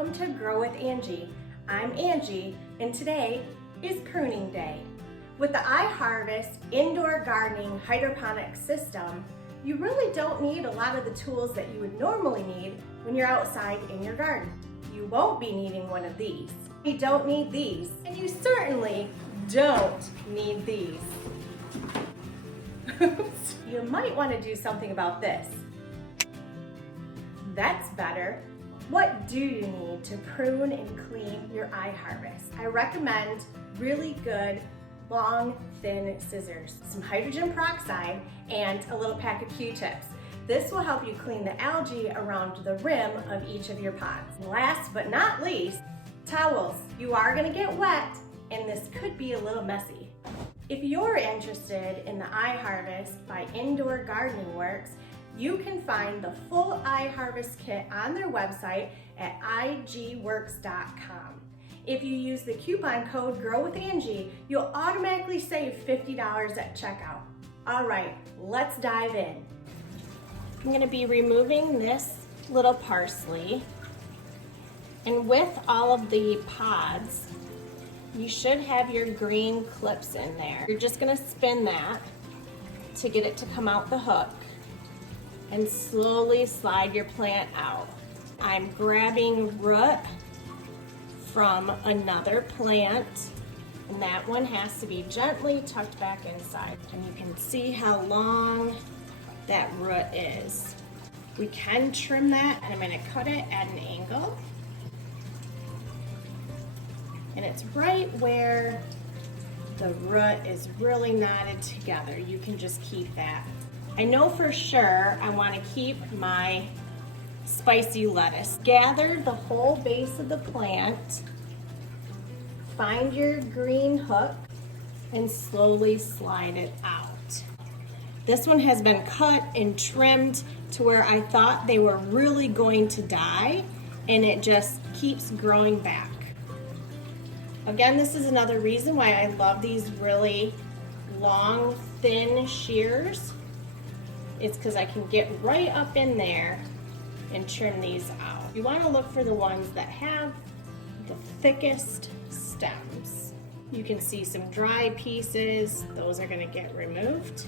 welcome to Grow with Angie. I'm Angie, and today is pruning day. With the iHarvest indoor gardening hydroponic system, you really don't need a lot of the tools that you would normally need when you're outside in your garden. You won't be needing one of these. You don't need these, and you certainly don't need these. You might want to do something about this. That's better. What do you need to prune and clean your iHarvest? I recommend really good, long, thin scissors, some hydrogen peroxide, and a little pack of Q-tips. This will help you clean the algae around the rim of each of your pots. Last but not least, towels. You are gonna get wet, and this could be a little messy. If you're interested in the iHarvest by Indoor Gardening Works, you can find the full iHarvest kit on their website at igworks.com. If you use the coupon code GROWWITHANGIE, you'll automatically save $50 at checkout. All right, let's dive in. I'm gonna be removing this little parsley, and with all of the pods, you should have your green clips in there. You're just gonna spin that to get it to come out the hook and slowly slide your plant out. I'm grabbing root from another plant, and that one has to be gently tucked back inside. And you can see how long that root is. We can trim that, and I'm gonna cut it at an angle. And it's right where the root is really knotted together. You can just keep that. I know for sure I want to keep my spicy lettuce. Gather the whole base of the plant, find your green hook, and slowly slide it out. This one has been cut and trimmed to where I thought they were really going to die, and it just keeps growing back. Again, this is another reason why I love these really long, thin shears. It's because I can get right up in there and trim these out. You want to look for the ones that have the thickest stems. You can see some dry pieces. Those are going to get removed.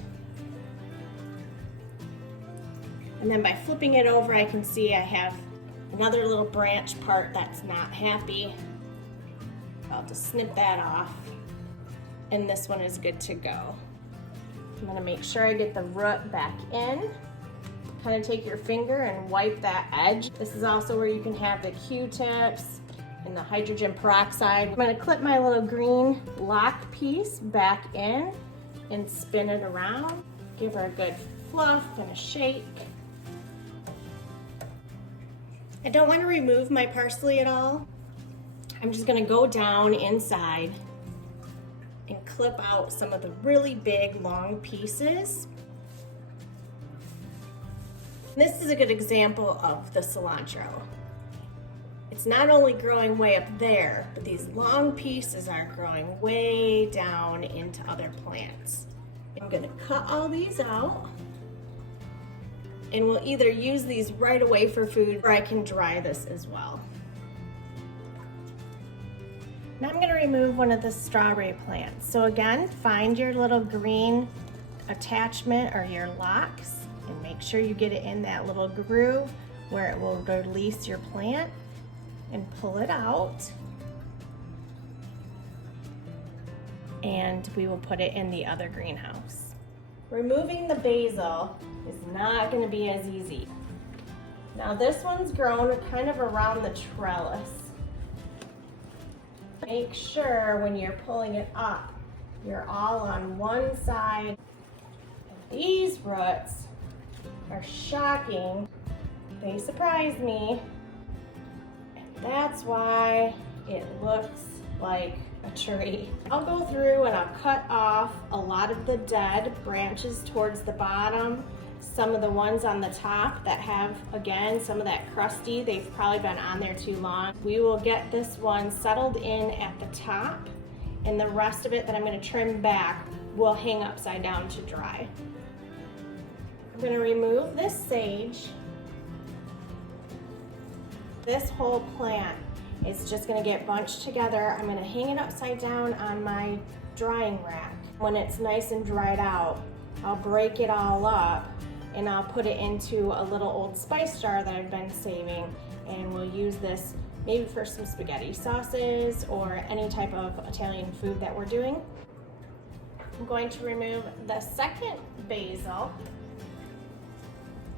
And then by flipping it over, I can see I have another little branch part that's not happy. I'll just snip that off, and this one is good to go. I'm gonna make sure I get the root back in. Kind of take your finger and wipe that edge. This is also where you can have the Q-tips and the hydrogen peroxide. I'm gonna clip my little green block piece back in and spin it around. Give her a good fluff and a shake. I don't want to remove my parsley at all. I'm just gonna go down inside and clip out some of the really big, long pieces. This is a good example of the cilantro. It's not only growing way up there, but these long pieces are growing way down into other plants. I'm gonna cut all these out, and we'll either use these right away for food, or I can dry this as well. Now I'm gonna remove one of the strawberry plants. So again, find your little green attachment or your locks, and make sure you get it in that little groove where it will release your plant, and pull it out. And we will put it in the other greenhouse. Removing the basil is not gonna be as easy. Now this one's grown kind of around the trellis. Make sure when you're pulling it up, you're all on one side. These roots are shocking. They surprise me. And that's why it looks like a tree. I'll go through and I'll cut off a lot of the dead branches towards the bottom. Some of the ones on the top that have, again, some of that crusty, they've probably been on there too long. We will get this one settled in at the top, and the rest of it that I'm going to trim back will hang upside down to dry. I'm going to remove this sage. This whole plant It's just gonna get bunched together. I'm gonna hang it upside down on my drying rack. When it's nice and dried out, I'll break it all up and I'll put it into a little old spice jar that I've been saving, and we'll use this maybe for some spaghetti sauces or any type of Italian food that we're doing. I'm going to remove the second basil,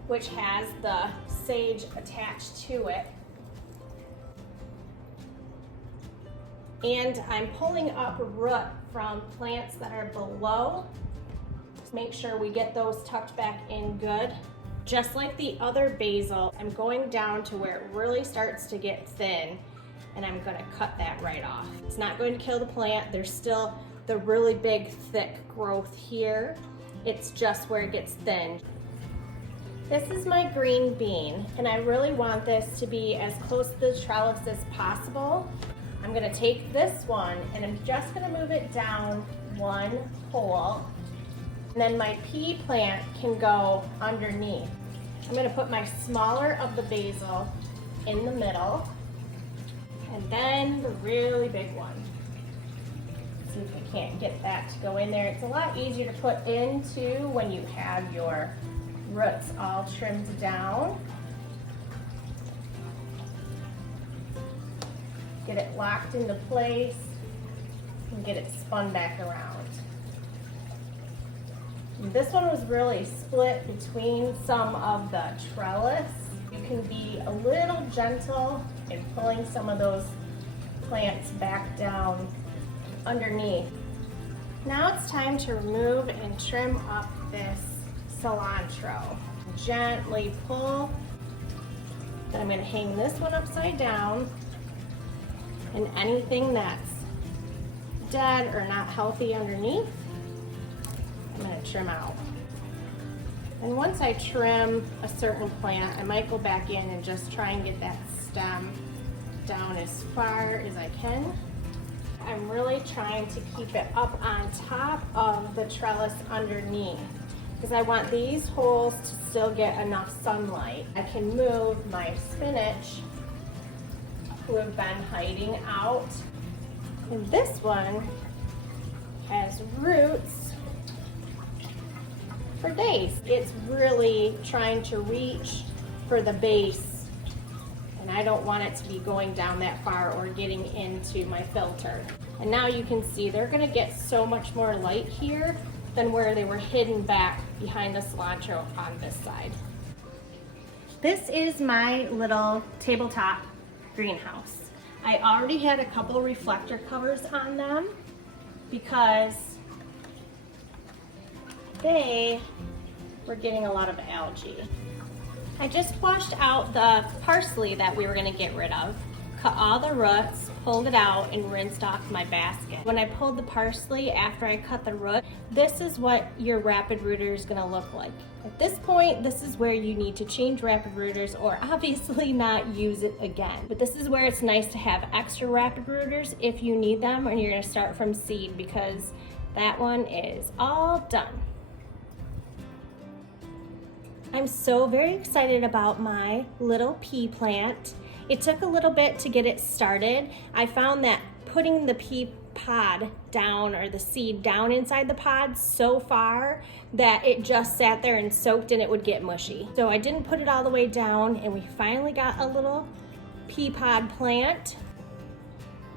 which has the sage attached to it. And I'm pulling up root from plants that are below. Just make sure we get those tucked back in good. Just like the other basil, I'm going down to where it really starts to get thin, and I'm gonna cut that right off. It's not going to kill the plant. There's still the really big, thick growth here. It's just where it gets thin. This is my green bean, and I really want this to be as close to the trellis as possible. I'm gonna take this one and I'm just gonna move it down one hole. And then my pea plant can go underneath. I'm gonna put my smaller of the basil in the middle, and then the really big one. See if we can't get that to go in there. It's a lot easier to put into when you have your roots all trimmed down. Get it locked into place and get it spun back around. And this one was really split between some of the trellis. You can be a little gentle in pulling some of those plants back down underneath. Now it's time to remove and trim up this cilantro. Gently pull. Then I'm going to hang this one upside down. And anything that's dead or not healthy underneath, I'm going to trim out. And once I trim a certain plant, I might go back in and just try and get that stem down as far as I can. I'm really trying to keep it up on top of the trellis underneath, because I want these holes to still get enough sunlight. I can move my spinach, who have been hiding out. And this one has roots for days. It's really trying to reach for the base, and I don't want it to be going down that far or getting into my filter. And now you can see they're gonna get so much more light here than where they were hidden back behind the cilantro on this side. This is my little tabletop greenhouse. I already had a couple reflector covers on them because they were getting a lot of algae. I just washed out the parsley that we were going to get rid of, cut all the roots, pulled it out, and rinsed off my basket. When I pulled the parsley after I cut the root, this is what your rapid rooter is going to look like. At this point, this is where you need to change rapid rooters or obviously not use it again. But this is where it's nice to have extra rapid rooters if you need them and you're going to start from seed, because that one is all done. I'm so very excited about my little pea plant. It took a little bit to get it started. I found that putting the pea pod down, or the seed down inside the pod so far that it just sat there and soaked and it would get mushy. So I didn't put it all the way down, and we finally got a little pea pod plant.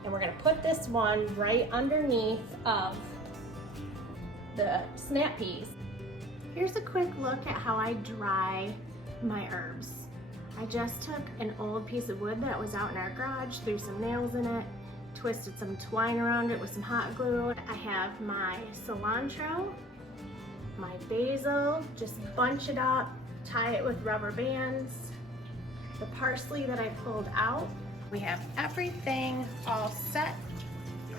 And we're gonna put this one right underneath of the snap peas. Here's a quick look at how I dry my herbs. I just took an old piece of wood that was out in our garage, threw some nails in it, twisted some twine around it with some hot glue. I have my cilantro, my basil, just bunch it up, tie it with rubber bands, the parsley that I pulled out. We have everything all set,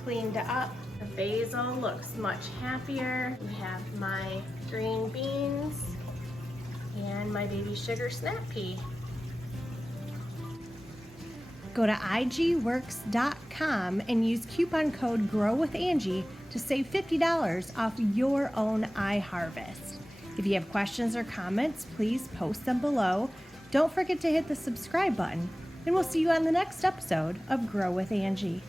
cleaned up. The basil looks much happier. We have my green beans and my baby sugar snap pea. Go to igworks.com and use coupon code GROWWITHANGIE to save $50 off your own iHarvest. If you have questions or comments, please post them below. Don't forget to hit the subscribe button. and we'll see you on the next episode of Grow with Angie.